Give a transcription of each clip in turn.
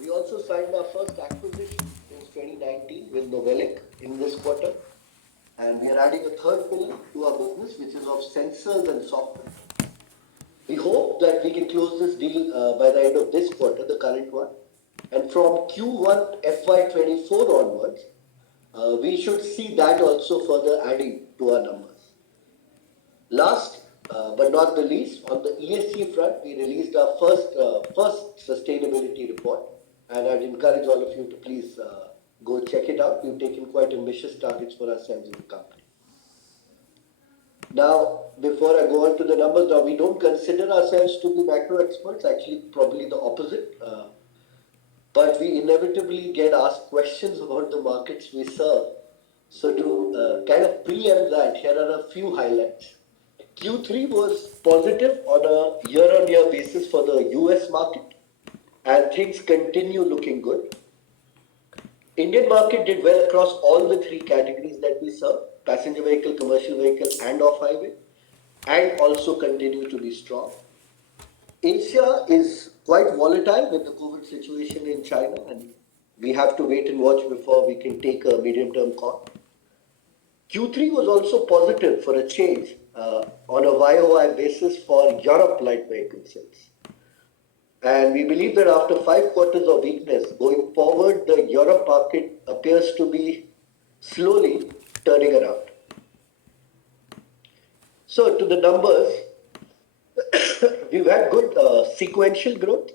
We also signed our first acquisition since 2019 with Novelic in this quarter, and we are adding a third pillar to our business, which is of sensors and software. We hope that we can close this deal by the end of this quarter, the current one, and from Q1 FY24 onwards, we should see that also further adding to our numbers. Last but not the least, on the ESG front, we released our first sustainability report, and I'd encourage all of you to please go check it out. We've taken quite ambitious targets for ourselves in the company. Now, before I go on to the numbers, now we don't consider ourselves to be macro experts, actually probably the opposite. But we inevitably get asked questions about the markets we serve. So to kind of preempt that, here are a few highlights. Q3 was positive on a year-on-year basis for the US market, and things continue looking good. Indian market did well across all the three categories that we serve: passenger vehicle, commercial vehicle, and off-highway, and also continue to be strong. Asia is quite volatile with the COVID situation in China, and we have to wait and watch before we can take a medium-term call. Q3 was also positive for a change on a YoY basis for Europe light vehicle sales. And we believe that after 5 quarters of weakness, going forward, the Europe market appears to be slowly turning around. So to the numbers, we've had good sequential growth,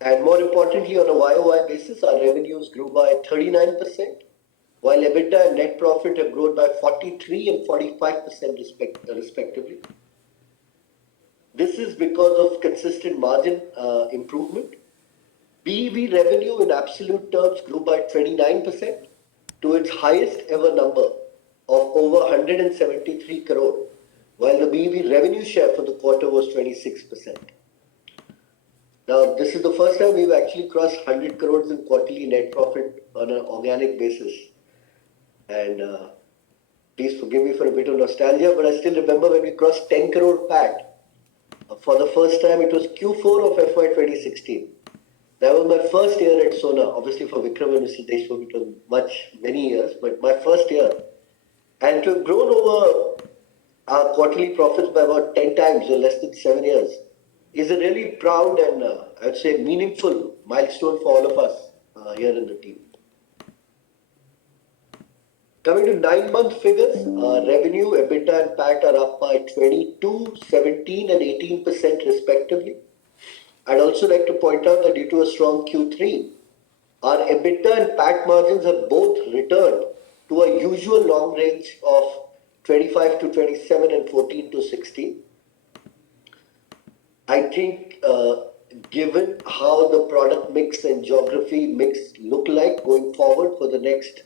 and more importantly, on a YoY basis, our revenues grew by 39%, while EBITDA and net profit have grown by 43 and 45% respectively. This is because of consistent margin improvement. BEV revenue in absolute terms grew by 29% to its highest ever number of over 173 crore, while the BEV revenue share for the quarter was 26%. Now, this is the first time we've actually crossed 100 crores in quarterly net profit on an organic basis. And please forgive me for a bit of nostalgia, but I still remember when we crossed 10 crore PAT. For the first time, it was Q4 of FY2016. That was my first year at SONA. Obviously, for Vikram and Mr. Deshmukh, it was many years, but my first year. And to have grown over our quarterly profits by about 10 times in less than 7 years is a really proud and I'd say meaningful milestone for all of us here in the team. Coming to 9-month figures, revenue, EBITDA and PAT are up by 22, 17 and 18% respectively. I'd also like to point out that due to a strong Q3, our EBITDA and PAT margins have both returned to a usual long range of 25 to 27 and 14 to 16. I think given how the product mix and geography mix look like going forward for the next,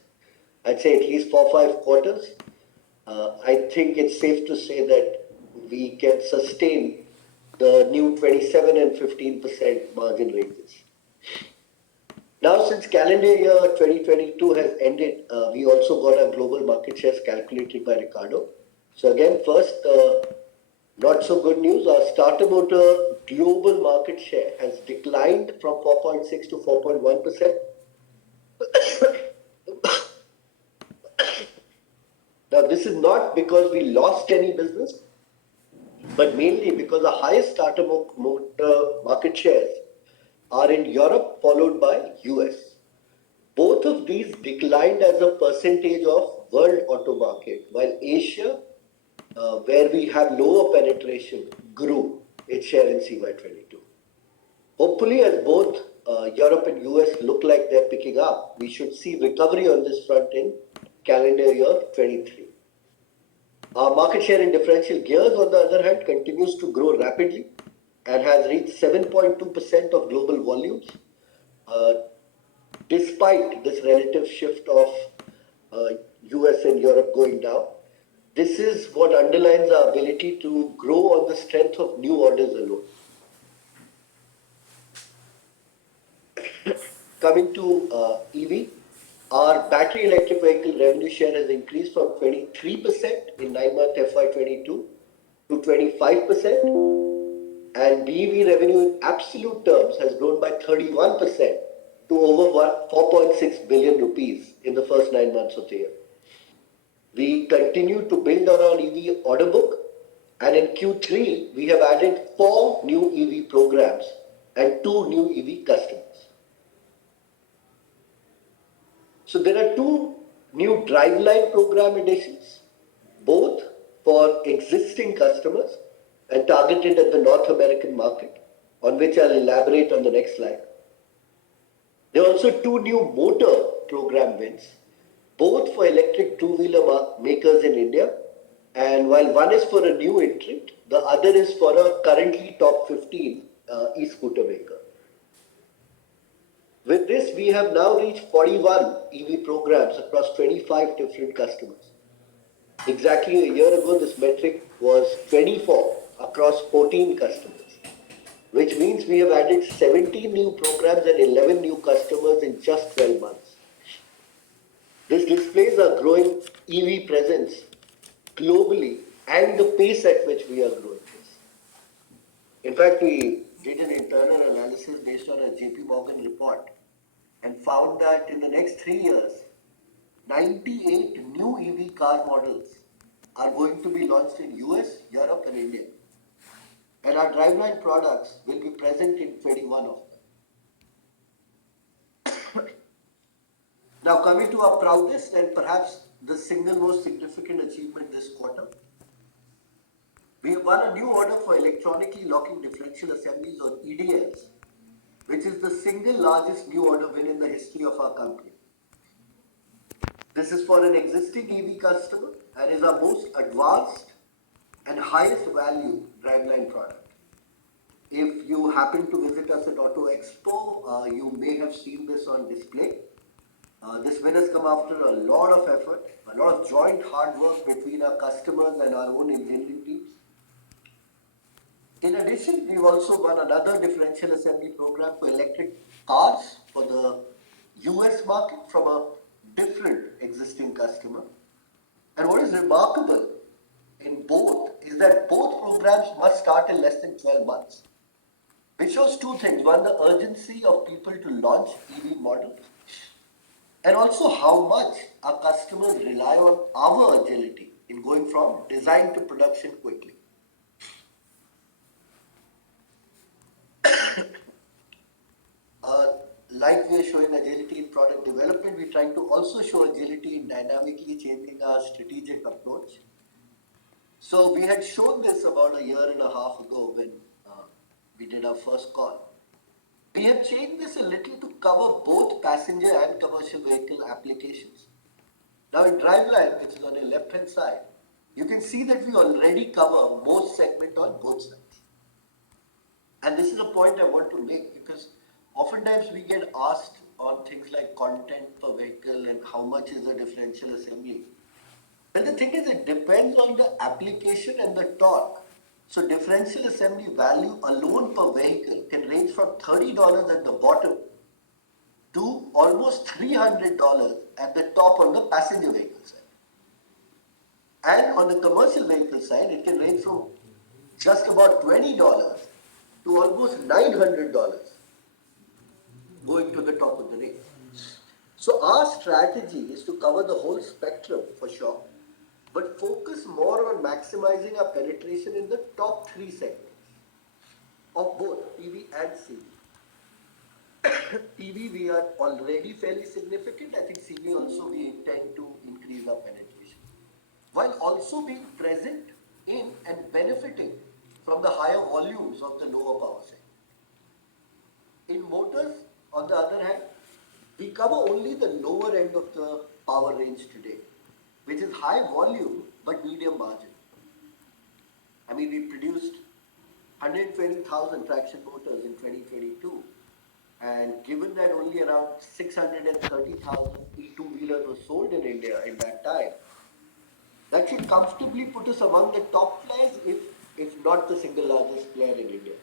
I'd say at least 4 or 5 quarters, I think it's safe to say that we can sustain the new 27 and 15% margin ranges. Now, since calendar year 2022 has ended, we also got our global market shares calculated by Ricardo. So again, first, not so good news. Our starter motor global market share has declined from 4.6 to 4.1%. Now, this is not because we lost any business, but mainly because the highest starter motor market shares are in Europe, followed by US. Both of these declined as a percentage of world auto market, while Asia, where we have lower penetration, grew its share in CY22. Hopefully, as both Europe and US look like they're picking up, we should see recovery on this front in calendar year 23. Our market share in differential gears, on the other hand, continues to grow rapidly and has reached 7.2% of global volumes, despite this relative shift of US and Europe going down. This is what underlines our ability to grow on the strength of new orders alone. Coming to EV, our battery electric vehicle revenue share has increased from 23% in 9-month FY22 to 25%. and BEV revenue in absolute terms has grown by 31% to over 4.6 billion rupees in the first 9 months of the year. We continue to build on our EV order book, and in Q3 we have added 4 new EV programs and 2 new EV customers. So there are 2 new driveline program additions, both for existing customers and targeted at the North American market, on which I'll elaborate on the next slide. There are also 2 new motor program wins, both for electric two-wheeler makers in India, and while one is for a new entrant, the other is for a currently top 15 e-scooter maker. With this, we have now reached 41 EV programs across 25 different customers. Exactly a year ago, this metric was 24 across 14 customers, which means we have added 17 new programs and 11 new customers in just 12 months. This displays our growing EV presence globally and the pace at which we are growing this. In fact, we did an internal analysis based on a JP Morgan report and found that in the next 3 years, 98 new EV car models are going to be launched in US, Europe and India. And our driveline products will be present in 21 of them. Now coming to our proudest and perhaps the single most significant achievement this quarter, we have won a new order for electronically locking differential assemblies or EDLs, which is the single largest new order win in the history of our company. This is for an existing EV customer and is our most advanced and highest value driveline product. If you happen to visit us at Auto Expo, you may have seen this on display. This win has come after a lot of effort, a lot of joint hard work between our customers and our own engineering teams. In addition, we've also won another differential assembly program for electric cars for the US market from a different existing customer. And what is remarkable in both is that both programs must start in less than 12 months, which shows 2 things. One, the urgency of people to launch EV models, and also how much our customers rely on our agility in going from design to production quickly. Like we are showing agility in product development, we're trying to also show agility in dynamically changing our strategic approach. So we had shown this about a year and a half ago when we did our first call. We have changed this a little to cover both passenger and commercial vehicle applications. Now in driveline, which is on the left hand side, you can see that we already cover most segment on both sides. And this is a point I want to make because oftentimes we get asked on things like content per vehicle and how much is a differential assembly. Well, the thing is, it depends on the application and the torque. So differential assembly value alone per vehicle can range from $30 at the bottom to almost $300 at the top on the passenger vehicle side. And on the commercial vehicle side, it can range from just about $20 to almost $900 going to the top of the range. So our strategy is to cover the whole spectrum for sure, but focus more on maximizing our penetration in the top 3 segments of both PV and CV. PV we are already fairly significant. I think CV also we intend to increase our penetration, while also being present in and benefiting from the higher volumes of the lower power segment. In motors, on the other hand, we cover only the lower end of the power range today, which is high volume but medium margin. I mean, we produced 120,000 traction motors in 2022, and given that only around 630,000 e-two-wheelers were sold in India in that time, that should comfortably put us among the top players, if not the single largest player in India.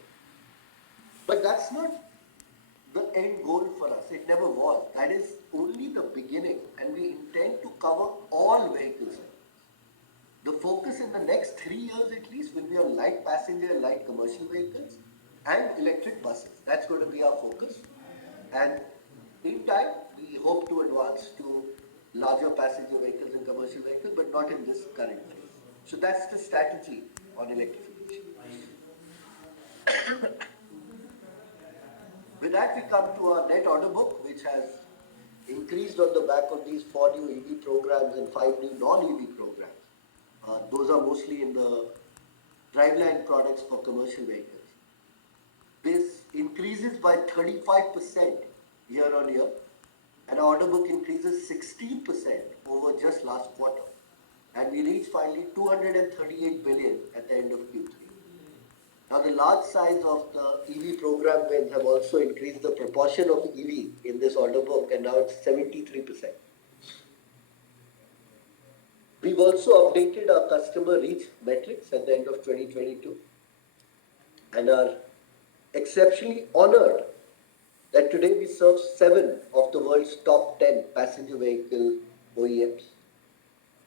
But that's not the end goal for us. It never was. That is only the beginning, and we intend to cover all vehicle segments. The focus in the next 3 years at least will be on light passenger and light commercial vehicles and electric buses. That's going to be our focus. And in time, we hope to advance to larger passenger vehicles and commercial vehicles, but not in this current phase. So that's the strategy on electrification. With that, we come to our net order book, which has increased on the back of these 4 new EV programs and 5 new non-EV programs. Those are mostly in the driveline products for commercial vehicles. This increases by 35% year on year, and our order book increases 16% over just last quarter. And we reach finally 238 billion at the end of Q3. Now, the large size of the EV program wins have also increased the proportion of EV in this order book, and now it's 73%. We've also updated our customer reach metrics at the end of 2022 and are exceptionally honored that today we serve 7 of the world's top 10 passenger vehicle OEMs.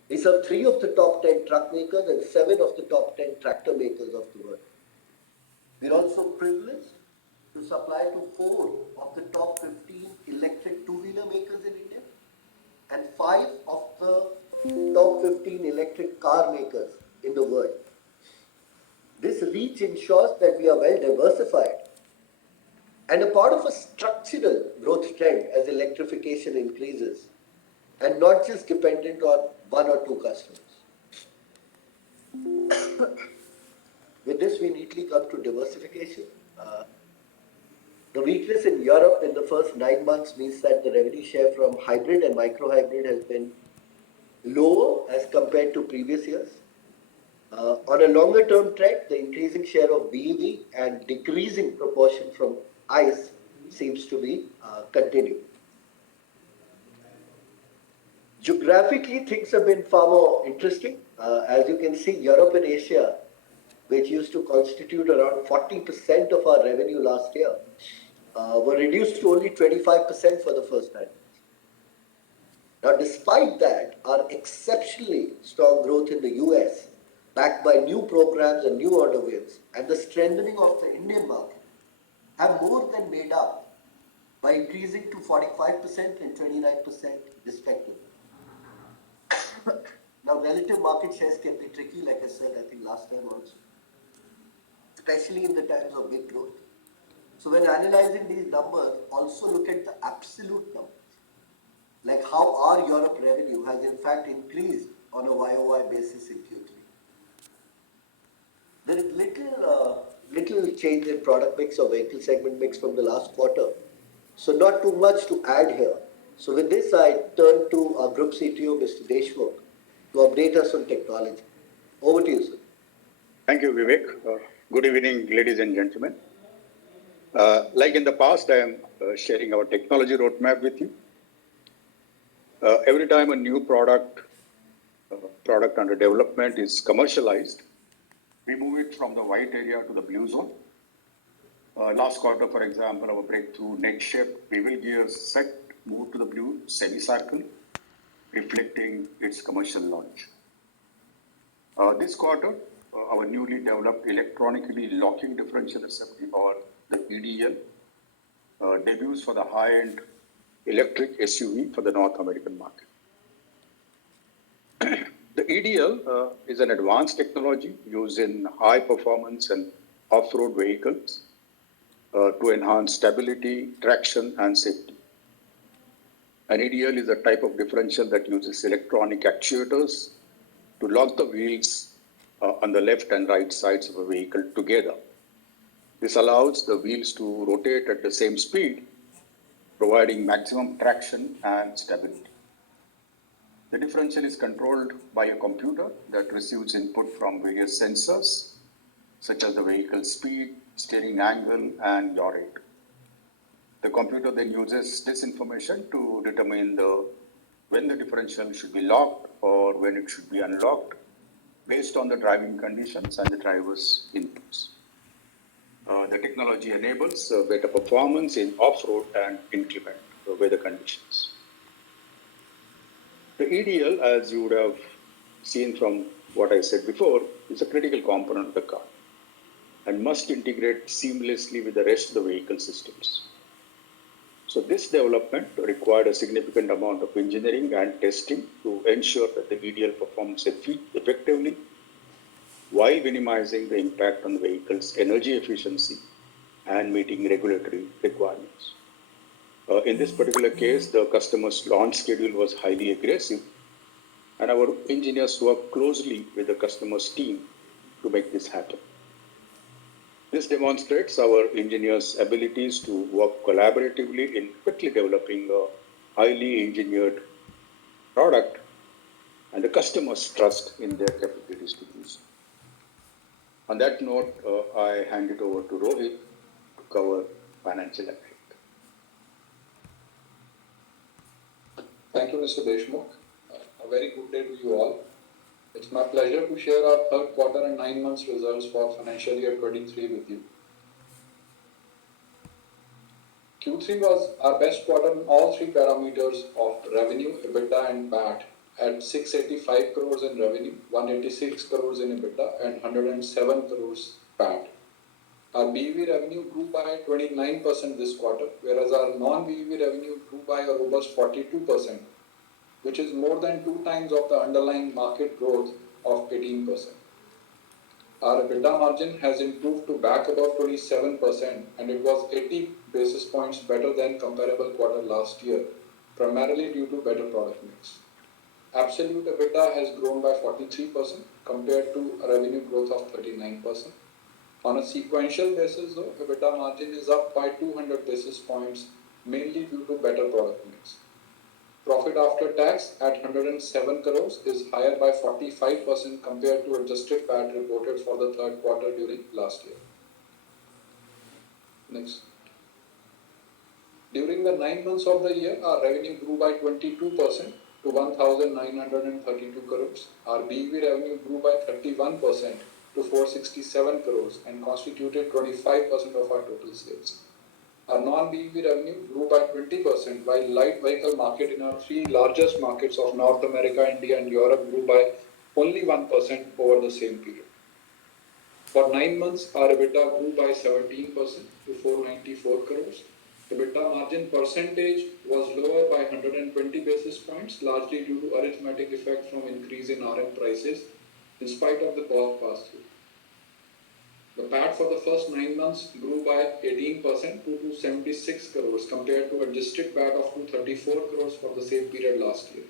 We serve 3 of the top 10 truck makers and 7 of the top 10 tractor makers of the world. We're also privileged to supply to 4 of the top 15 electric two-wheeler makers in India and 5 of the top 15 electric car makers in the world. This reach ensures that we are well diversified and a part of a structural growth trend as electrification increases and not just dependent on 1 or 2 customers. With this, we neatly come to diversification. The weakness in Europe in the first 9 months means that the revenue share from hybrid and micro-hybrid has been lower as compared to previous years. On a longer term trend, the increasing share of BEV and decreasing proportion from ICE seems to be continuing. Geographically, things have been far more interesting. As you can see, Europe and Asia, which used to constitute around 40% of our revenue last year, were reduced to only 25% for the first time. Now, despite that, our exceptionally strong growth in the US, backed by new programs and new order wins, and the strengthening of the Indian market, have more than made up by increasing to 45% and 29% respectively. Now, relative market shares can be tricky, like I said, I think last time also, especially in the times of big growth. So when analyzing these numbers, also look at the absolute numbers, like how our Europe revenue has in fact increased on a YoY basis in Q3. There is little change in product mix or vehicle segment mix from the last quarter, so not too much to add here. So with this, I turn to our Group CTO, Mr. Deshmukh, to update us on technology. Over to you, sir. Thank you, Vivek. Good evening, ladies and gentlemen. Like in the past, I am sharing our technology roadmap with you. Every time a new product under development is commercialized, we move it from the white area to the blue zone. Last quarter, for example, our breakthrough next shape bevel gear set moved to the blue semicircle, reflecting its commercial launch. This quarter, our newly developed electronically locking differential assembly, or the EDL, debuts for the high-end electric SUV for the North American market. The EDL is an advanced technology used in high performance and off-road vehicles to enhance stability, traction, and safety. An EDL is a type of differential that uses electronic actuators to lock the wheels on the left and right sides of a vehicle together. This allows the wheels to rotate at the same speed, providing maximum traction and stability. The differential is controlled by a computer that receives input from various sensors, such as the vehicle speed, steering angle, and yaw rate. The computer then uses this information to determine when the differential should be locked or when it should be unlocked, based on the driving conditions and the driver's inputs. The technology enables better performance in off-road and inclement weather conditions. The EDL, as you would have seen from what I said before, is a critical component of the car and must integrate seamlessly with the rest of the vehicle systems. So this development required a significant amount of engineering and testing to ensure that the EDL performs effectively while minimizing the impact on the vehicle's energy efficiency and meeting regulatory requirements. In this particular case, the customer's launch schedule was highly aggressive, and our engineers worked closely with the customer's team to make this happen. This demonstrates our engineers' abilities to work collaboratively in quickly developing a highly engineered product and the customer's trust in their capabilities to do so. On that note, I hand it over to Rohit to cover financial update. Thank you, Mr. Deshmukh. A very good day to you all. It's my pleasure to share our third quarter and 9 months results for financial year 23 with you. Q3 was our best quarter in all three parameters of revenue, EBITDA and PAT at 685 crores in revenue, 186 crores in EBITDA and 107 crores PAT. Our BEV revenue grew by 29% this quarter, whereas our non-BEV revenue grew by a robust 42%, which is more than 2 times of the underlying market growth of 18%. Our EBITDA margin has improved to back above 27%, and it was 80 basis points better than comparable quarter last year, primarily due to better product mix. Absolute EBITDA has grown by 43% compared to a revenue growth of 39%. On a sequential basis though, EBITDA margin is up by 200 basis points, mainly due to better product mix. Profit after tax at 107 crores is higher by 45% compared to adjusted PAT reported for the third quarter during last year. Next. During the 9 months of the year, our revenue grew by 22% to 1,932 crores. Our BEV revenue grew by 31% to 467 crores and constituted 25% of our total sales. Our non-BEV revenue grew by 20%, while light vehicle market in our three largest markets of North America, India and Europe grew by only 1% over the same period. For 9 months, our EBITDA grew by 17% to 494 crores. EBITDA margin percentage was lower by 120 basis points, largely due to arithmetic effect from increase in RM prices in spite of the cost pass-through. The PAT for the first 9 months grew by 18% to 276 crores compared to adjusted PAT of 234 crores for the same period last year.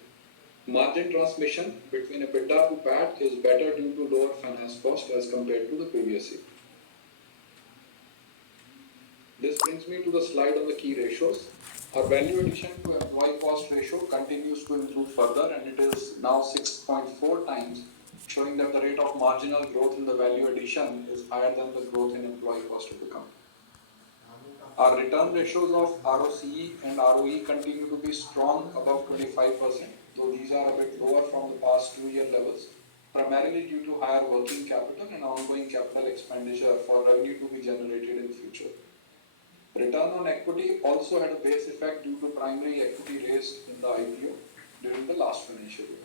Margin transmission between EBITDA to PAT is better due to lower finance cost as compared to the previous year. This brings me to the slide on the key ratios. Our value addition to employee cost ratio continues to improve further, and it is now 6.4 times, showing that the rate of marginal growth in the value addition is higher than the growth in employee cost of the company. Our return ratios of ROCE and ROE continue to be strong above 25%, though these are a bit lower from the past 2-year levels, primarily due to higher working capital and ongoing capital expenditure for revenue to be generated in future. Return on equity also had a base effect due to primary equity raised in the IPO during the last financial year.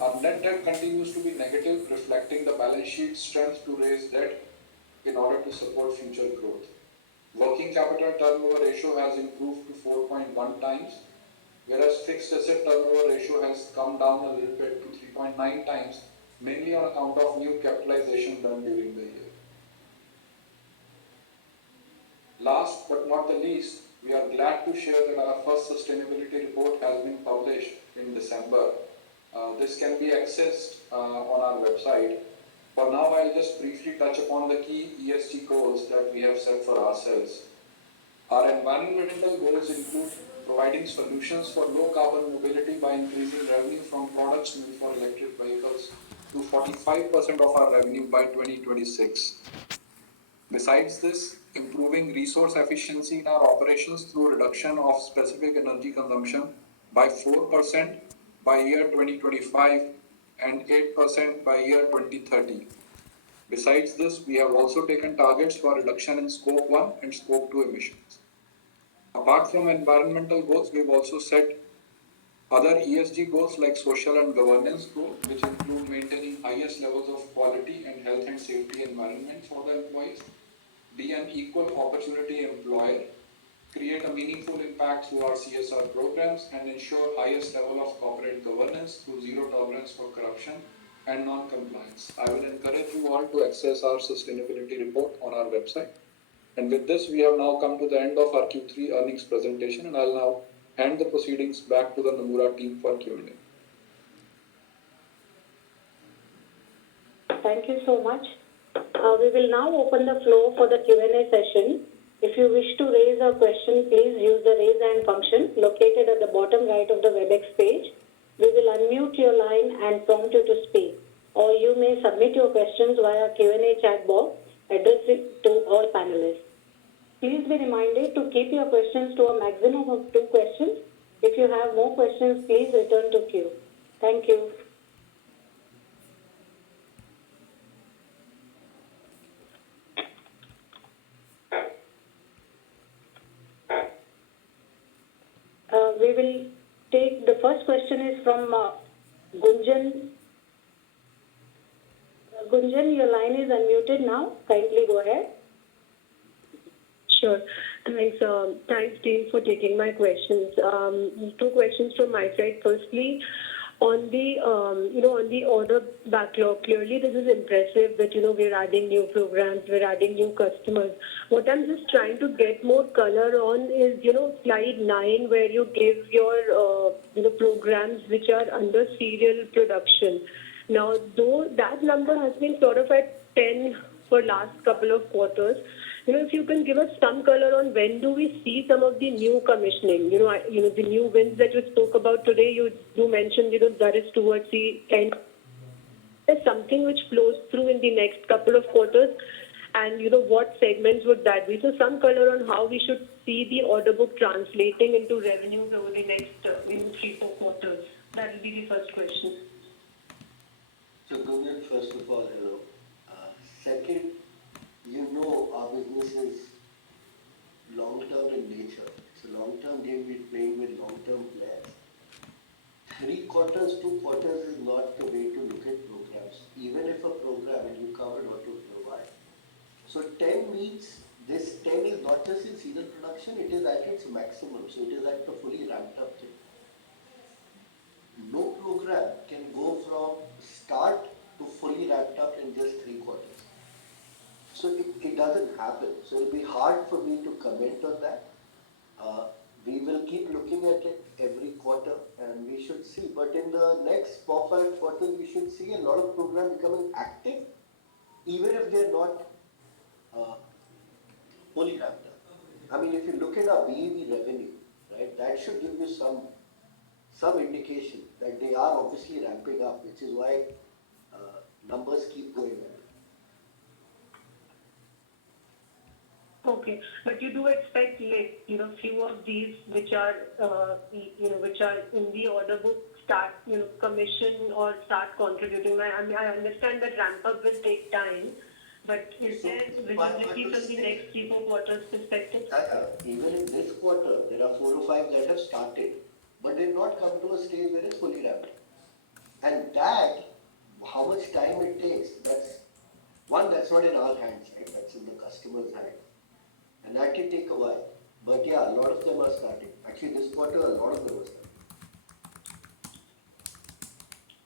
Our net debt continues to be negative, reflecting the balance sheet strength to raise debt in order to support future growth. Working capital turnover ratio has improved to 4.1 times, whereas fixed asset turnover ratio has come down a little bit to 3.9 times, mainly on account of new capitalization done during the year. Last but not the least, we are glad to share that our first sustainability report has been published in December. This can be accessed on our website. For now, I'll just briefly touch upon the key ESG goals that we have set for ourselves. Our environmental goals include providing solutions for low carbon mobility by increasing revenue from products made for electric vehicles to 45% of our revenue by 2026. Besides this, improving resource efficiency in our operations through reduction of specific energy consumption by 4% by year 2025 and 8% by year 2030. Besides this, we have also taken targets for reduction in Scope 1 and Scope 2 emissions. Apart from environmental goals, we have also set Other ESG goals like social and governance goals, which include maintaining highest levels of quality and health and safety environment for the employees, be an equal opportunity employer, create a meaningful impact through our CSR programs, and ensure highest level of corporate governance through zero tolerance for corruption and non-compliance. I will encourage you all to access our sustainability report on our website. And with this, we have now come to the end of our Q3 earnings presentation, and I'll now hand the proceedings back to the Nomura team for Q&A. Thank you so much. We will now open the floor for the Q&A session. If you wish to raise a question, please use the raise hand function located at the bottom right of the WebEx page. We will unmute your line and prompt you to speak. Or you may submit your questions via Q&A chat box addressed to all panelists. Please be reminded to keep your questions to a maximum of 2 questions. If you have more questions, please return to queue. Thank you. We will take the first question is from Gunjan. Gunjan, your line is unmuted now. Kindly go ahead. Sure. Thanks, team, for taking my questions. 2 questions from my side. Firstly, on the order backlog, clearly this is impressive that, we're adding new programs, we're adding new customers. What I'm just trying to get more color on is, slide 9, where you give your, programs which are under serial production. Now, though that number has been sort of at 10 for last couple of quarters, if you can give us some color on when do we see some of the new commissioning, the new wins that you spoke about today, you mentioned, that is towards the end. There's something which flows through in the next couple of quarters, and, what segments would that be? So some color on how we should see the order book translating into revenues over the next 3-4 quarters. That will be the first question. So, Gunjan, first of all, hello. Second, our business is long-term in nature. It's a long-term game. We're playing with long-term players. 3 quarters, 2 quarters is not the way to look at programs. Even if a program, and you covered what to provide. So 10 means this 10 is not just in serial production, it is at its maximum. So it is at the fully ramped up thing. No program can go from start to fully ramped up in just 3 quarters. So it doesn't happen. So it'll be hard for me to comment on that. We will keep looking at it every quarter and we should see. But in the next 4-5 quarters, we should see a lot of programs becoming active, even if they're not fully ramped up. I mean, if you look at our BEV revenue, right, that should give you some indication that they are obviously ramping up, which is why numbers keep going up. Okay, but you do expect, few of these which are, which are in the order book start, commission or start contributing. I mean, I understand that ramp up will take time, but is there visibility from the next 3-4 quarters perspective? Even in this quarter, there are 4 or 5 that have started, but they've not come to a stage where it's fully ramped. And that, how much time it takes, that's not in our hands, right? That's in the customer's hands. And that can take a while. But yeah, a lot of them are starting. Actually, this quarter, a lot of them are starting.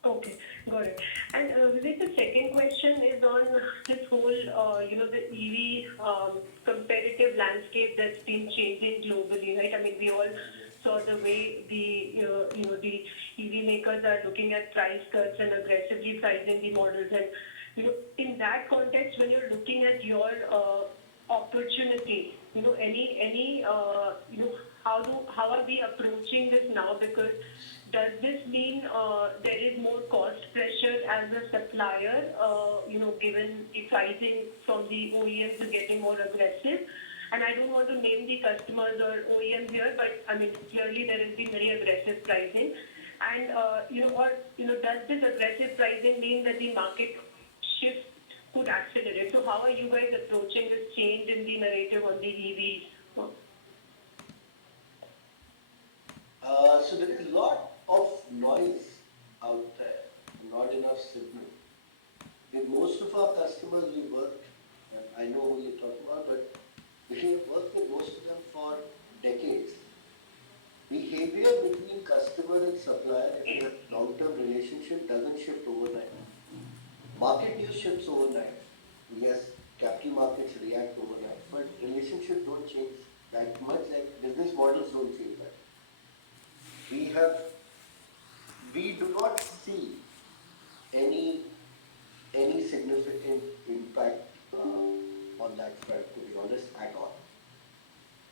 Okay, got it. And Vivek, the second question is on this whole, the EV competitive landscape that's been changing globally, right? I mean, we all saw the way the EV makers are looking at price cuts and aggressively pricing the models. And, in that context, when you're looking at your opportunity, how are we approaching this now? Because does this mean there is more cost pressure as a supplier, given the pricing from the OEMs are getting more aggressive? And I don't want to name the customers or OEMs here, but I mean, clearly there has been very aggressive pricing. And, does this aggressive pricing mean that the market shift could accelerate? So how are you guys approaching this change in the narrative on the EVs? So there is a lot of noise out there, not enough signal. With most of our customers we work, and I know who you're talking about, but we have worked with most of them for decades. Behavior between customer and supplier in a long-term relationship doesn't shift overnight. Market news shifts overnight. Yes, capital markets react overnight, but relationships don't change that much, like business models don't change that. We have, we do not see any any significant impact on that front, to be honest, at all.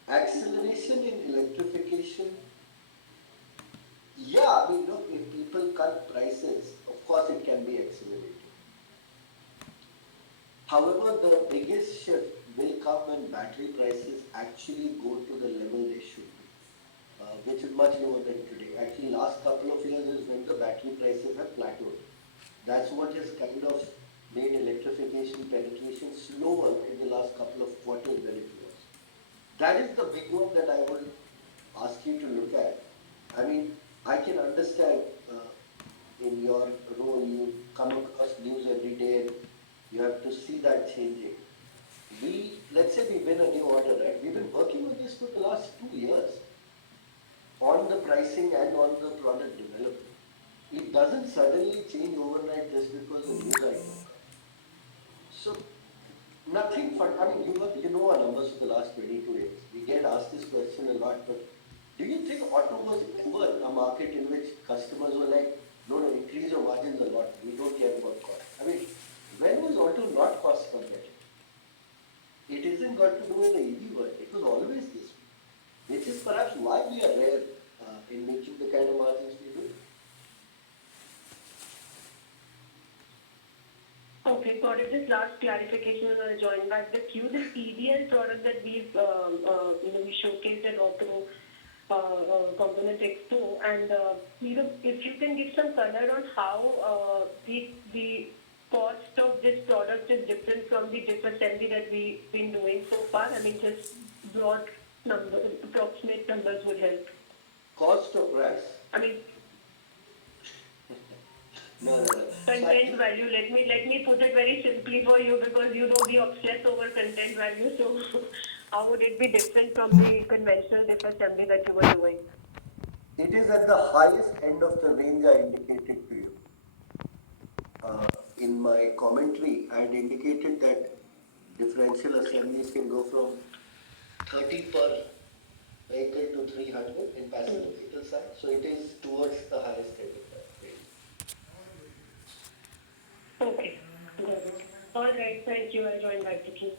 Acceleration in electrification, yeah, I mean, look, if people cut prices, of course it can be accelerated. However, the biggest shift will come when battery prices actually go to the level they should be, which is much lower than today. Actually, last couple of years is when the battery prices have plateaued. That's what has kind of made electrification penetration slower in the last couple of quarters than it was. That is the big one that I would ask you to look at. I mean, I can understand in your role you come across news every day and you have to see that changing. Let's say we win a new order, right? We've been working on this for the last 2 years on the pricing and on the product development. It doesn't suddenly change overnight just because the news item comes. So nothing fun. I mean, you know our numbers for the last 22 years. We get asked this question a lot, but do you think auto was ever a market in which customers were like, no, no, increase your margins a lot. We don't care about cost. I mean, when was auto not cost competitive? It isn't got to do with the EV world. It was always this way, which is perhaps why we are rare in making the kind of margins we do. Okay, got it. Just last clarification and I'll join back with you. This EDL product that we've, we showcased at Auto Component Expo, and if you can give some color on how the cost of this product is different from the dip assembly that we've been doing so far. I mean, just broad numbers, approximate numbers would help. Cost or price? I mean, No. content value. Let me put it very simply for you because you know we obsess over content value. So how would it be different from the conventional dip assembly that you were doing? It is at the highest end of the range I indicated to you. In my commentary, I had indicated that differential assemblies can go from 30 per vehicle to 300 in passenger vehicle side. So it is towards the highest end of that range. Okay, got it. All right, thank you. I'll join back with you.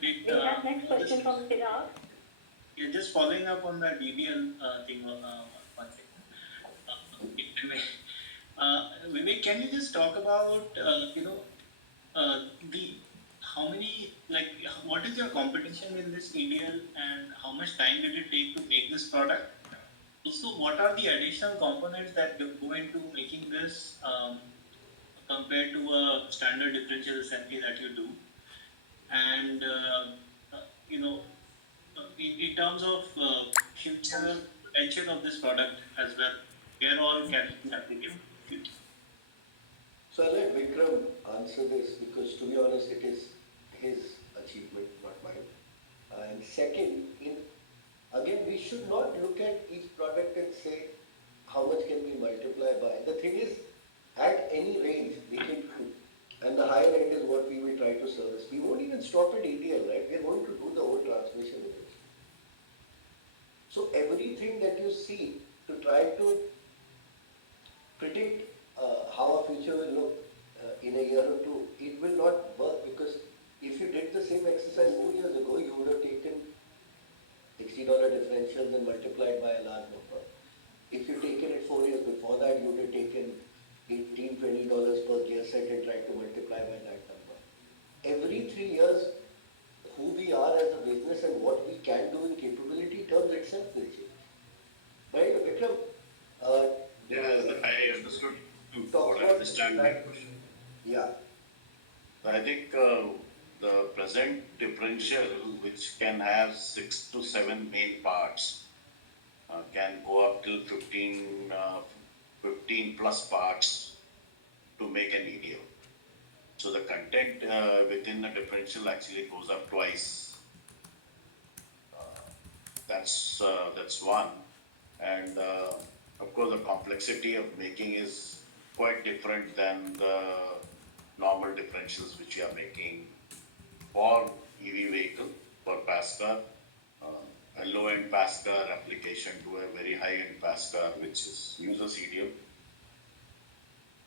We have next question from Chirag. Yeah, just following up on the DBL thing, one second. Vivek, can you just talk about, the how many, like, what is your competition in this EDL and how much time did it take to make this product? Also, what are the additional components that go into making this compared to a standard differential assembly that you do? And, in terms of future potential of this product as well, where all can be applicable? So I'll let Vikram answer this because to be honest, it is his achievement, not mine. And second, again, we should not look at each product and say how much can we multiply by. The thing is, at any range, we can do. And the higher end is what we will try to service. We won't even stop at EDL, right? We're going to do the whole transmission eventually. So everything that you see to try to predict how our future will look in a year or two, it will not work because if you did the same exercise 2 years ago, you would have taken $60 differentials and multiplied by a large number. If you taken it 4 years before that, you would have taken $18, $20 per gear set and tried to multiply by that number. Every 3 years, who we are as a business and what we can do in capability terms itself will change. Right, Vikram? I understood what I understand that question. Yeah. I think the present differential, which can have 6 to 7 main parts, can go up till 15 plus parts to make an EDL. So the content within the differential actually goes up twice. That's one. And of course, the complexity of making is quite different than the normal differentials which we are making for EV vehicle, for pass car, a low-end pass car application to a very high-end pass car which uses EDM.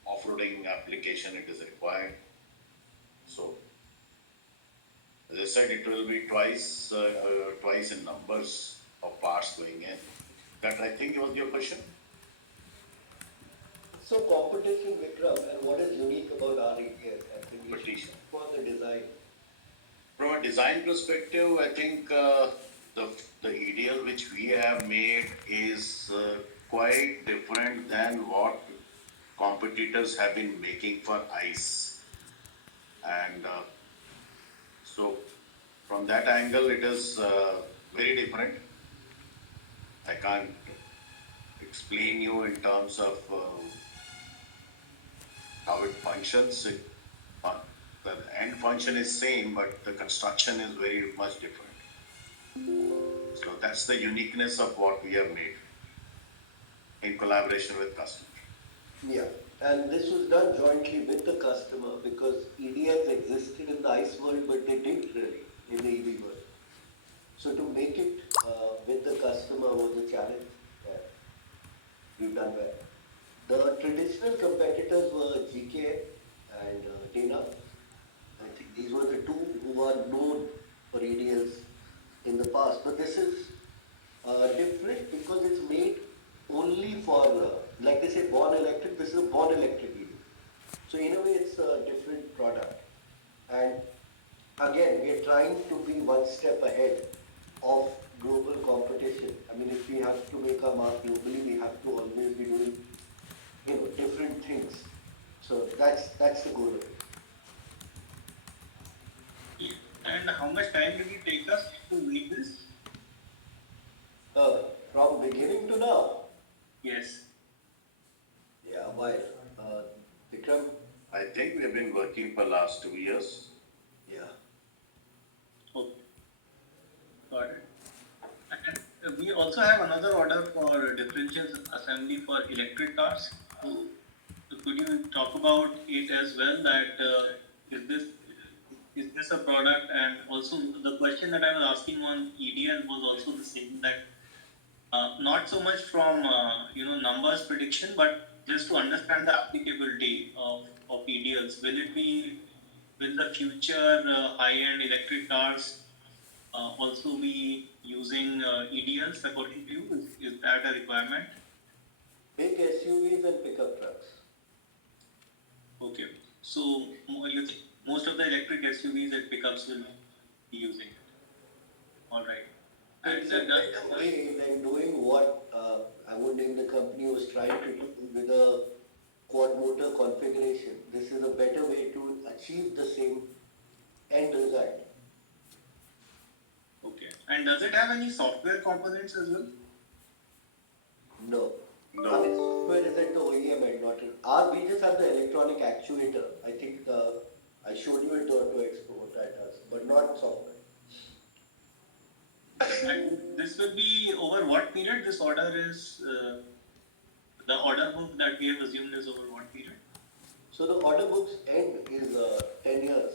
Off-roading application it is required. So, as I said, it will be twice in numbers of parts going in. That I think was your question. So competition, Vikram, and what is unique about our EDL? I think we should Competition. for the design. From a design perspective, I think the EDL which we have made is quite different than what competitors have been making for ICE. And so from that angle, it is very different. I can't explain you in terms of how it functions. The end function is same, but the construction is very much different. So that's the uniqueness of what we have made in collaboration with customers. Yeah, and this was done jointly with the customer because EDLs existed in the ICE world, but they didn't really in the EV world. So to make it with the customer was a challenge. Yeah. We've done well. The traditional competitors were GK and Dana. I think these were the two who are known for EDLs in the past. But this is different because it's made only for, like they say, born electric. This is a born electric EDL. So in a way, it's a different product. And again, we are trying to be one step ahead of global competition. I mean, if we have to make our mark globally, we have to always be doing, different things. So that's the goal of it. And how much time did it take us to make this? From beginning to now, Yes. yeah, while Vikram, I think we have been working for last 2 years. yeah. Okay. Got it. And we also have another order for differential assembly for electric cars. So could you talk about it as well? That is this a product? And also the question that I was asking on EDL was also the same, that not so much from numbers prediction, but just to understand the applicability of EDLs. Will the future high-end electric cars also be using EDLs according to you? Is that a requirement? Big SUVs and pickup trucks. Okay. So most of the electric SUVs and pickups will be using it. All right. It's a better way than doing what I won't name the company was trying to do with a quad motor configuration. This is a better way to achieve the same end result. Okay. And does it have any software components as well? No. No. I mean, software is at the OEM and not. We just have the electronic actuator. I think I showed you it to export at us, but not software. And this will be over what period? This order is, the order book that we have assumed is over what period? So the order book's end is 10 years.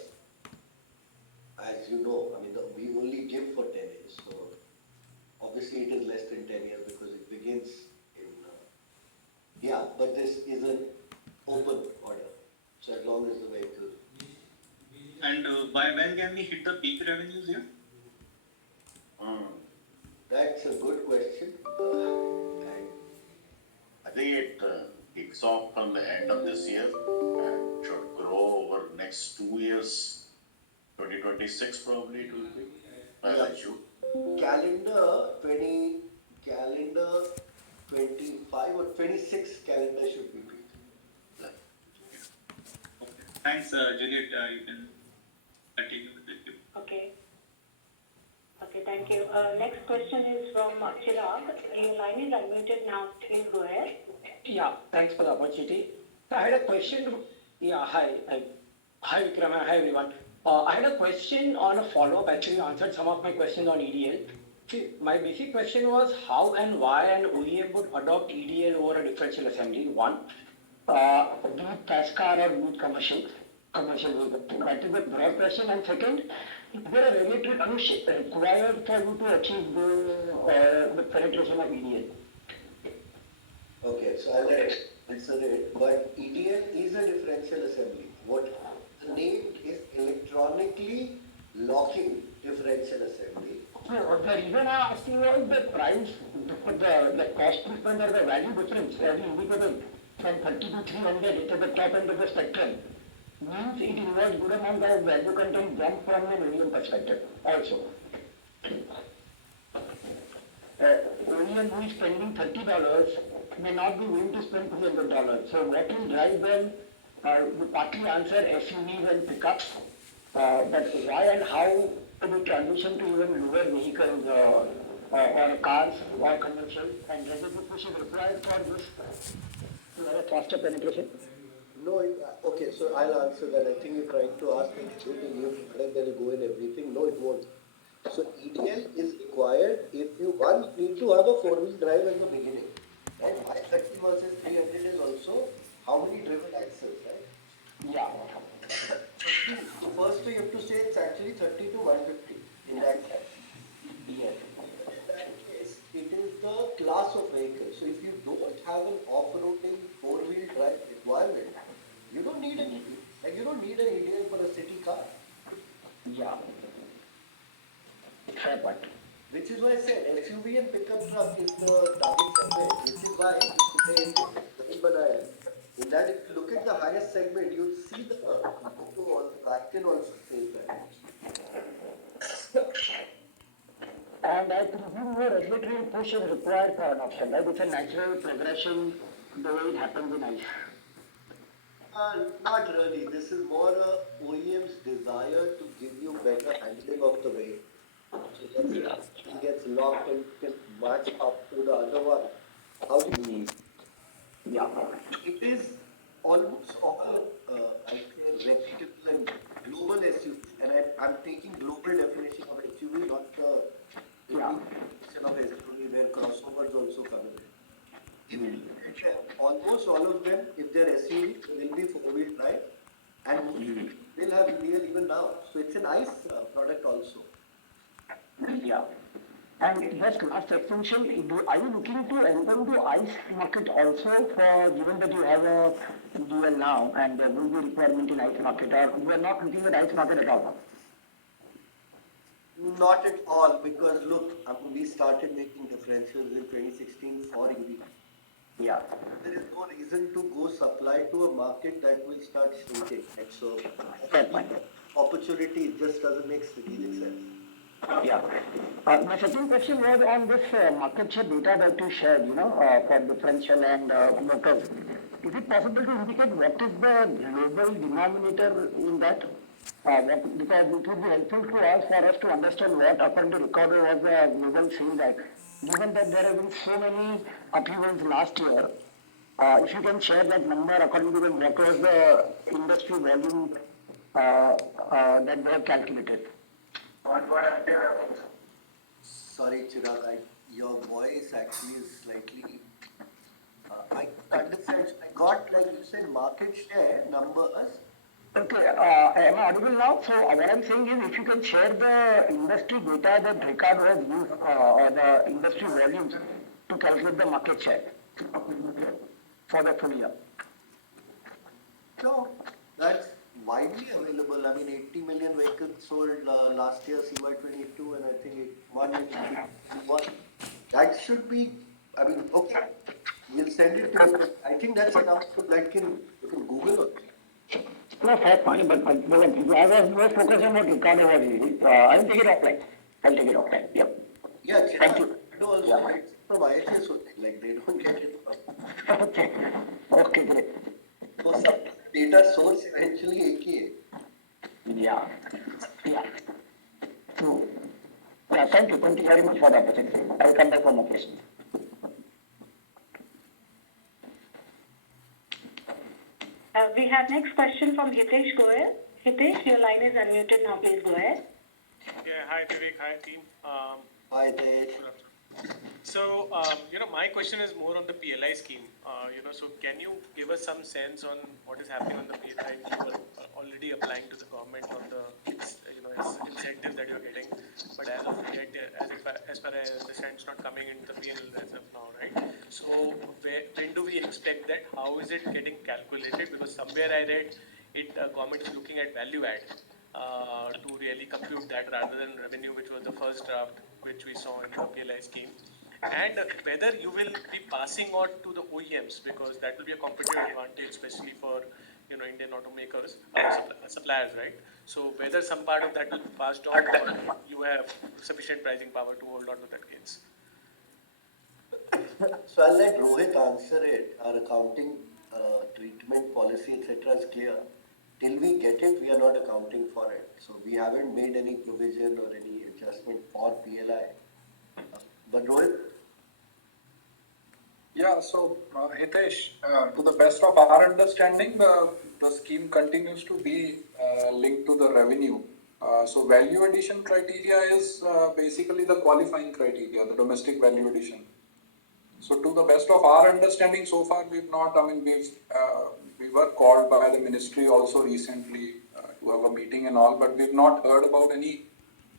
As you know, I mean, we only give for 10 years. So obviously it is less than 10 years because it begins in, but this is an open order. So as long as the vehicle. And by when can we hit the peak revenues here? That's a good question. And I think it kicks off from the end of this year and should grow over next 2 years. 2026 probably it will be. I shoot. calendar 25 or 26 calendar should be peak. Okay. Thanks, Juliet. You can continue with it. Okay. Okay, thank you. Next question is from Chirag. Your line is unmuted now. Please go ahead. Yeah, thanks for the opportunity. So I had a question. Yeah, hi Vikram, hi everyone. I had a question on a follow-up. Actually, you answered some of my questions on EDL. See, my basic question was how and why an OEM would adopt EDL over a differential assembly. One, be it cash car or be it commercial vehicle. That is the broad question. And second, is there a regulatory push required for you to achieve the penetration of EDL? Okay, so I'll answer it, but EDL is a differential assembly. What the name is electronically locking differential assembly. So the reason I'm asking was the price, the cost difference or the value difference, as you indicated, from 30 to 300 at the top end of the spectrum, means it involves good amount of value content jump from an OEM perspective also. OEM who is spending $30 may not be willing to spend $300. So what will drive them? You partly answer SUVs and pickups, but why and how to be transition to even lower vehicles or cars or commercial, and regulatory push is required for this faster penetration? No, okay, so I'll answer that. I think you're trying to ask me everything new product that will go in everything. No, it won't. So EDL is required if you need to have a four-wheel drive at the beginning. Right? Why 30 versus 300 is also how many driven axles, right? Yeah. So first you have to say it's actually 30 to 150 in that case. Yes. In that case, it is the class of vehicle. So if you don't have an off-roading four-wheel drive requirement, you don't need an EDL. Like you don't need an EDL for a city car. Yeah. Fair point. Which is why I said SUV and pickup truck is the target segment. Which is why in that if you look at the highest segment, you'll see the logo on the back end also says that. And I presume your regulatory push is required for adoption, right? It's a natural progression the way it happens in ICE. Not really. This is more a OEM's desire to give you better handling of the weight. So that's it gets locked and can match up to the other one. How do you Yeah. It is almost all I say reputable and global SUVs, and I'm taking global definition of SUV, not the definition of SUV where crossovers also come in. Almost all of them, if they're SUV, will be four-wheel drive, and will have EDL even now. So it's an ICE product also. Yeah. And just last extension, are you looking to enter into ICE market also for, given that you have a dual now and there will be requirement in ICE market, or you are not looking at ICE market at all? Not at all, because look, we started making differentials in 2016 for EV. Yeah. There is no reason to go supply to a market that will start shrinking. Right? So, opportunity just doesn't make strategic sense. Yeah. My second question was on this market share data that you shared, for differential and motors. Is it possible to indicate what is the global denominator in that? Because it would be helpful to us for us to understand what, according to recorder, was the global sales at. Given that there have been so many upheavals last year, if you can share that number according to what was the industry volume that they have calculated. Sorry, Chirag, your voice actually is slightly. I understand. I got, like you said, market share numbers. Okay, am I audible now? So what I'm saying is, if you can share the industry data that Ricardo has used, or the industry volumes to calculate the market share for the full year. So that's widely available. I mean, 80 million vehicles sold last year, CY22, and I think 1 That should be, I mean, okay, we'll send it to you. I think that's enough that you can Google it. No, fair point, but I was more focused on what Ricardo was using. I'll take it offline. Yep. Yeah, Thank you. No, also it's from IHS, like they don't get it from. Okay, great. So some data source eventually AKA. Yeah. So, Yeah, thank you. Thank you very much for the opportunity. I'll come back for more questions. We have next question from Hitesh Goel. Hitesh, your line is unmuted now. Please go ahead. Yeah, hi Vivek, hi team. Hi, Tej. So, my question is more on the PLI scheme. So can you give us some sense on what is happening on the PLI? You were already applying to the government on the, incentives that you're getting, but as of yet, as far as I understand, it's not coming into the PL as of now, right? So when do we expect that? How is it getting calculated? Because somewhere I read it, government is looking at value add to really compute that rather than revenue, which was the first draft which we saw in the PLI scheme. And whether you will be passing on to the OEMs, because that will be a competitive advantage, especially for Indian automakers, suppliers, right? So whether some part of that will be passed on, or you have sufficient pricing power to hold on to that gains. So I'll let Rohit answer it. Our accounting treatment policy, etc., is clear. Till we get it, we are not accounting for it. So we haven't made any provision or any adjustment for PLI. But Rohit? Yeah, so Hitesh, to the best of our understanding, the scheme continues to be linked to the revenue. So value addition criteria is basically the qualifying criteria, the domestic value addition. So to the best of our understanding, so far we've not, we were called by the ministry also recently to have a meeting and all, but we've not heard about any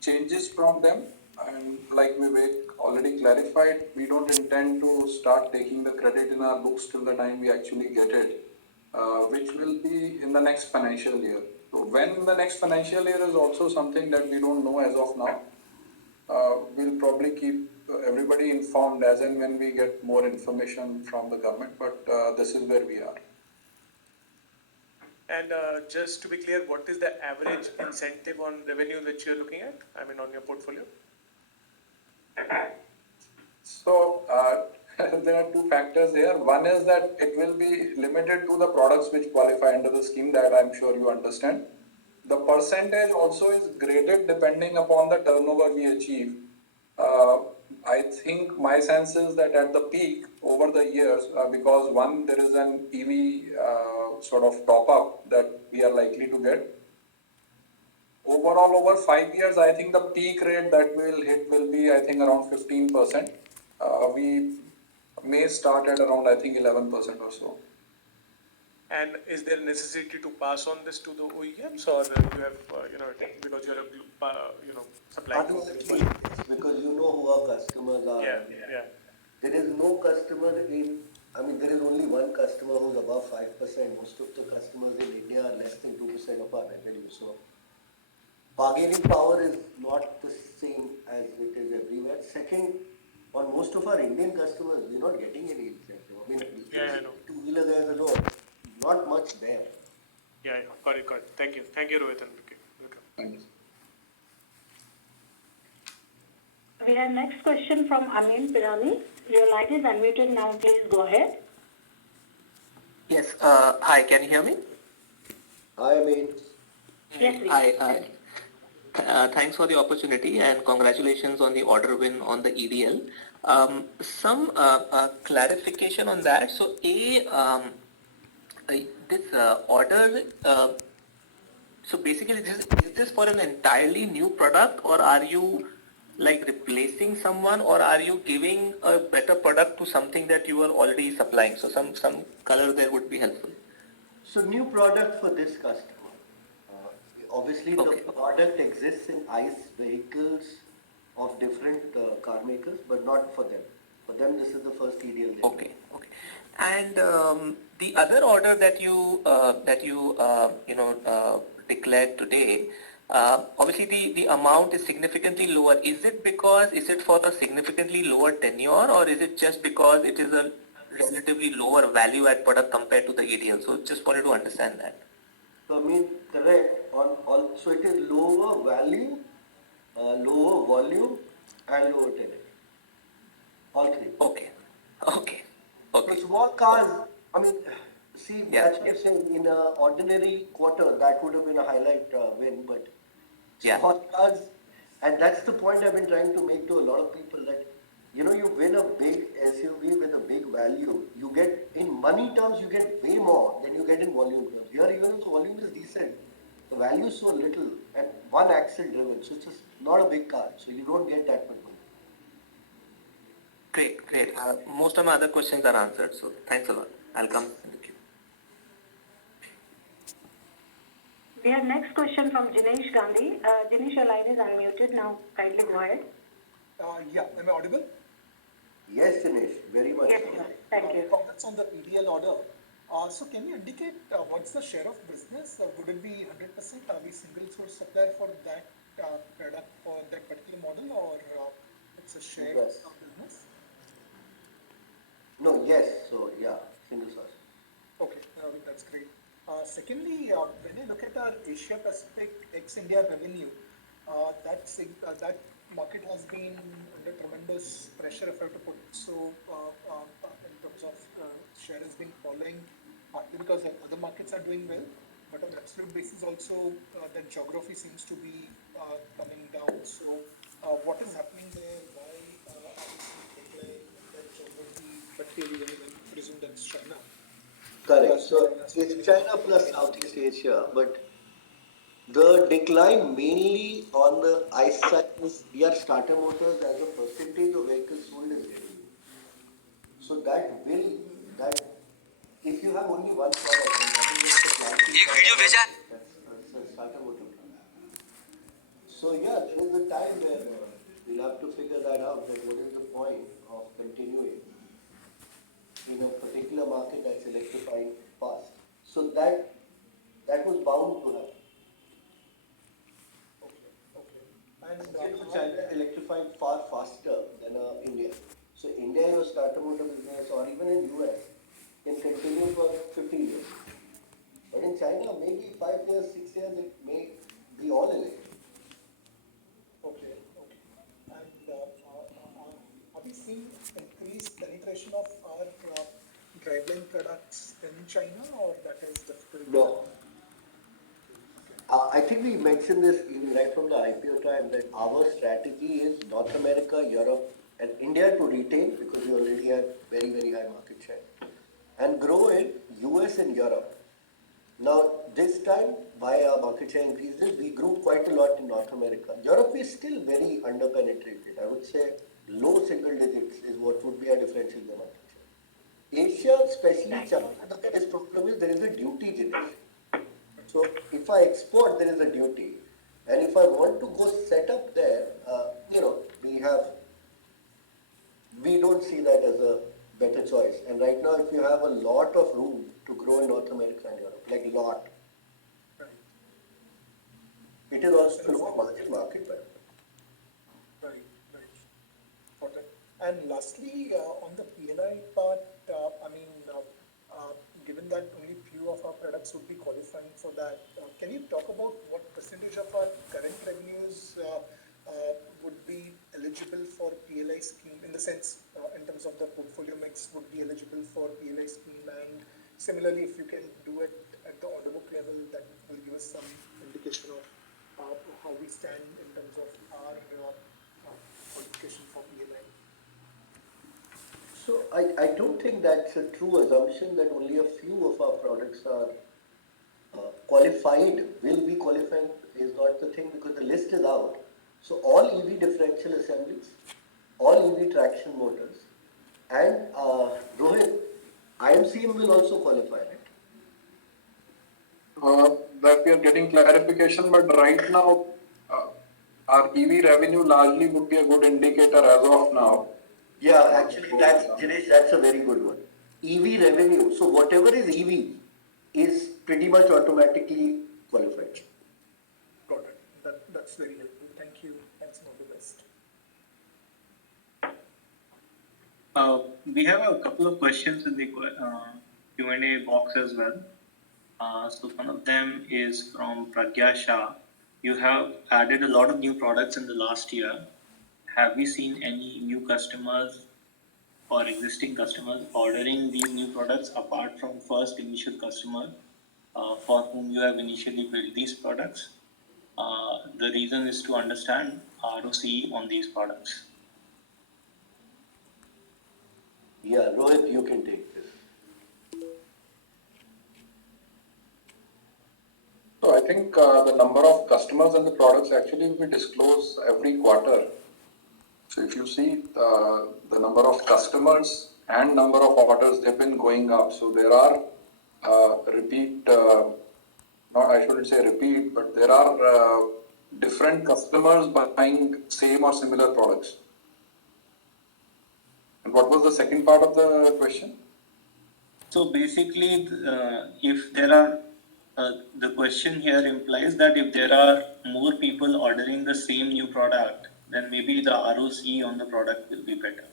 changes from them. And like Vivek already clarified, we don't intend to start taking the credit in our books till the time we actually get it, which will be in the next financial year. So when in the next financial year is also something that we don't know as of now. We'll probably keep everybody informed as and when we get more information from the government, but this is where we are. And just to be clear, what is the average incentive on revenue that you're looking at? On your portfolio? So there are two factors here. One is that it will be limited to the products which qualify under the scheme, that I'm sure you understand. The percentage also is graded depending upon the turnover we achieve. I think my sense is that at the peak over the years, because one, there is an EV sort of top up that we are likely to get. Overall, over 5 years, I think the peak rate that we'll hit will be, I think, around 15%. We may start at around, I think, 11% or so. And is there a necessity to pass on this to the OEMs, or you have, because you're supplying to Obviously, because you know who our customers are. Yeah. There is no customer there is only one customer who's above 5%. Most of the customers in India are less than 2% of our revenue. So bargaining power is not the same as it is everywhere. Second, on most of our Indian customers, we're not getting any incentive. I know. Two-wheeler guys alone, not much there. Yeah, got it. Thank you, Rohit and Vicky. Welcome. Thank you. We have next question from Amin Pirani. Your line is unmuted now. Please go ahead. Yes. Hi, can you hear me? Hi, Amin. Yes, please. Hi. Thanks for the opportunity and congratulations on the order win on the EDL. Some clarification on that. So, this order, so basically, is this for an entirely new product, or are you replacing someone, or are you giving a better product to something that you are already supplying? So some color there would be helpful. So new product for this customer. Obviously, the product exists in ICE vehicles of different car makers, but not for them. For them, this is the first EDL. Okay. And the other order that you declared today, obviously the amount is significantly lower. Is it for a significantly lower tenure, or is it just because it is a relatively lower value add product compared to the EDL? So just wanted to understand that. So correct. So it is lower value, lower volume, and lower tenure. All three. Okay. So small cars, that's what I'm saying. In an ordinary quarter, that would have been a highlight win, but small cars, And that's the point I've been trying to make to a lot of people that, you win a big SUV with a big value. You get, in money terms, you get way more than you get in volume terms. Here, even if the volume is decent, the value is so little and one axle driven. So it's just not a big car. So you don't get that much money. Great, great. Most of my other questions are answered, so thanks a lot. I'll come in the queue. We have next question from Jinesh Gandhi. Jinesh, your line is unmuted now. Kindly go ahead. Yeah, am I audible? Yes, Dinesh, very much. Yes, sir. Thank you. Congrats on the EDL order. So can you indicate what's the share of business? Would it be 100%? Are we single source supplier for that product or that particular model, or it's a share Yes. of business? No, yes. So, yeah, single source. Okay, that's great. Secondly, when I look at our Asia Pacific ex-India revenue, that market has been under tremendous pressure, if I have to put it so, in terms of share has been falling, partly because other markets are doing well, but on absolute basis also, the geography seems to be coming down. So, what is happening there? Why are we seeing decline in that geography, particularly when I presume that's China? Correct. So it's China plus Southeast Asia, but the decline mainly on the ICE side is your starter motors as a percentage of vehicles sold is revenue. So that if you have only one product, and that is just a plastic product, that's a starter motor product. So yeah, there is a time where we'll have to figure that out, that what is the point of continuing in a particular market that's electrifying fast. So that was bound to happen. Okay. And China electrifying far faster than India. So India, your starter motor business, or even in US, can continue for 50 years. But in China, maybe 5 years, 6 years, it may be all electric. Okay. And are we seeing increased penetration of our driveline products in China, or that is difficult? No. I think we mentioned this even right from the IPO time that our strategy is North America, Europe, and India to retain because we already have very, very high market share, and grow in US and Europe. Now, this time, why our market share increases, we grew quite a lot in North America. Europe is still very underpenetrated. I would say low single digits is what would be our differential in the market share. Asia, especially China, the biggest problem is there is a duty generation. So if I export, there is a duty. And if I want to go set up there, we don't see that as a better choice. And right now, if you have a lot of room to grow in North America and Europe, like a lot, it is also a lower margin market. Right. Got it. And lastly, on the PLI part, given that only few of our products would be qualifying for that, can you talk about what percentage of our current revenues would be eligible for PLI scheme, in the sense, in terms of the portfolio mix, would be eligible for PLI scheme? And similarly, if you can do it at the order book level, that will give us some indication of how we stand in terms of our qualification for PLI. So I don't think that's a true assumption that only a few of our products are qualified, will be qualifying is not the thing because the list is out. So all EV differential assemblies, all EV traction motors, and Rohit, IMCM will also qualify, right? That we are getting clarification, but right now, our EV revenue largely would be a good indicator as of now. Yeah, actually, Jinesh, that's a very good one. EV revenue. So whatever is EV is pretty much automatically qualified. Got it. That's very helpful. Thank you. Thanks and all the best. We have a couple of questions in the Q&A box as well. So one of them is from Pragya Shah. You have added a lot of new products in the last year. Have we seen any new customers or existing customers ordering these new products apart from first initial customer for whom you have initially built these products? The reason is to understand ROC on these products. Yeah, Rohit, you can take this. So I think the number of customers and the products actually we disclose every quarter. So if you see the number of customers and number of orders, they've been going up. So there are repeat, not I shouldn't say repeat, but there are different customers buying same or similar products. And what was the second part of the question? So basically, if there are, the question here implies that if there are more people ordering the same new product, then maybe the ROC on the product will be better.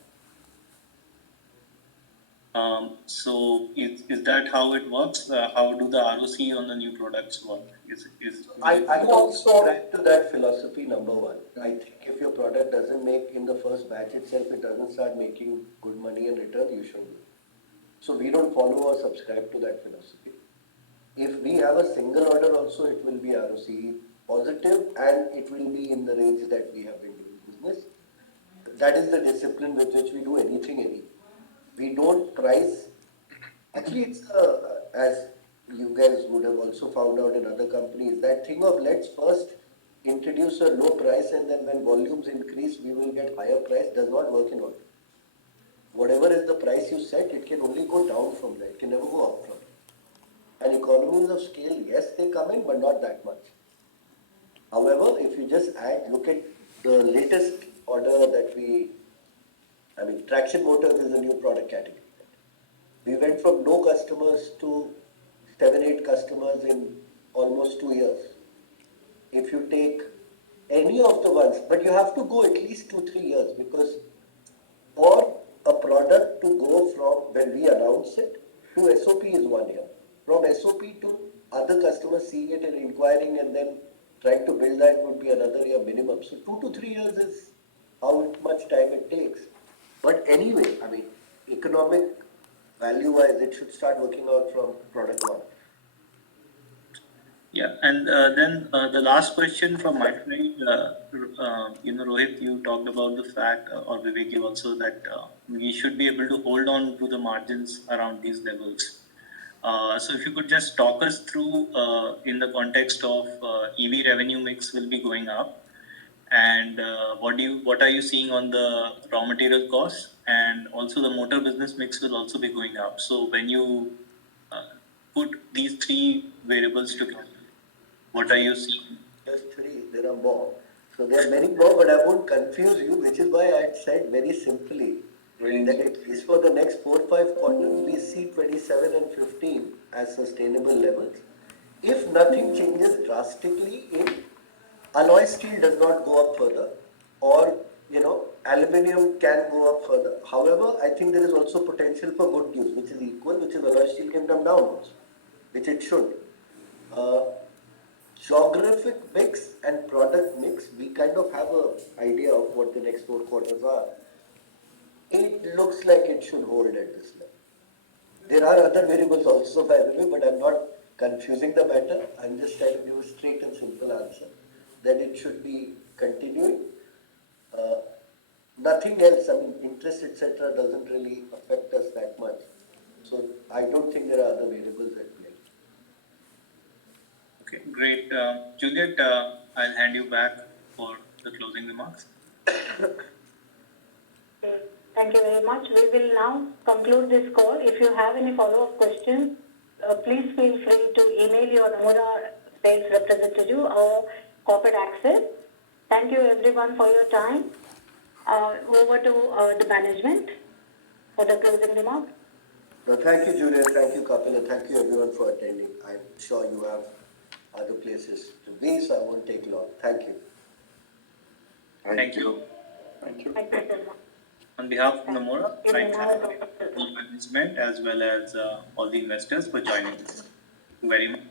So is that how it works? How do the ROC on the new products work? I don't subscribe to that philosophy, number one. I think if your product doesn't make in the first batch itself, it doesn't start making good money and return, you shouldn't. So we don't follow or subscribe to that philosophy. If we have a single order also, it will be ROC positive and it will be in the range that we have been doing business. That is the discipline with which we do anything. We don't price. Actually, it's as you guys would have also found out in other companies, that thing of let's first introduce a low price and then when volumes increase, we will get higher price does not work in auto. Whatever is the price you set, it can only go down from there. It can never go up from there. And economies of scale, yes, they come in, but not that much. However, if you just look at the latest order that traction motors is a new product category. We went from no customers to 7-8 customers in almost 2 years. If you take any of the ones, but you have to go at least 2-3 years because for a product to go from when we announce it to SOP is 1 year. From SOP to other customers seeing it and inquiring and then trying to build that would be another year minimum. So 2 to 3 years is how much time it takes. But anyway, economic value-wise, it should start working out from product one. Yeah, and then the last question from my side, Rohit, you talked about the fact, or Vivek, you also, that we should be able to hold on to the margins around these levels. So if you could just talk us through in the context of EV revenue mix will be going up, and what are you seeing on the raw material costs, and also the motor business mix will also be going up. So when you put these three variables together, what are you seeing? Just three, there are more. So there are many more, but I won't confuse you, which is why I said very simply that at least for the next 4-5 quarters, we see 27 and 15 as sustainable levels. If nothing changes drastically in alloy steel does not go up further, or aluminium can go up further. However, I think there is also potential for good news, which is equal, which is alloy steel can come down also, which it should. Geographic mix and product mix, we kind of have an idea of what the next 4 quarters are. It looks like it should hold at this level. There are other variables also, by the way, but I'm not confusing the matter. I'm just trying to give a straight and simple answer that it should be continuing. Nothing else, interest, etc., doesn't really affect us that much. So I don't think there are other variables at play. Okay, great. Juliet, I'll hand you back for the closing remarks. Thank you very much. We will now conclude this call. If you have any follow-up questions, please feel free to email your Nomura sales representative or corporate access. Thank you everyone for your time. Over to the management for the closing remarks. No, thank you, Juliet. Thank you, Kapila. Thank you everyone for attending. I'm sure you have other places to be, so I won't take long. Thank you. Thank you. Thank you. Thank you so much. On behalf of Nomura, I thank the management as well as all the investors for joining us. Thank you very much.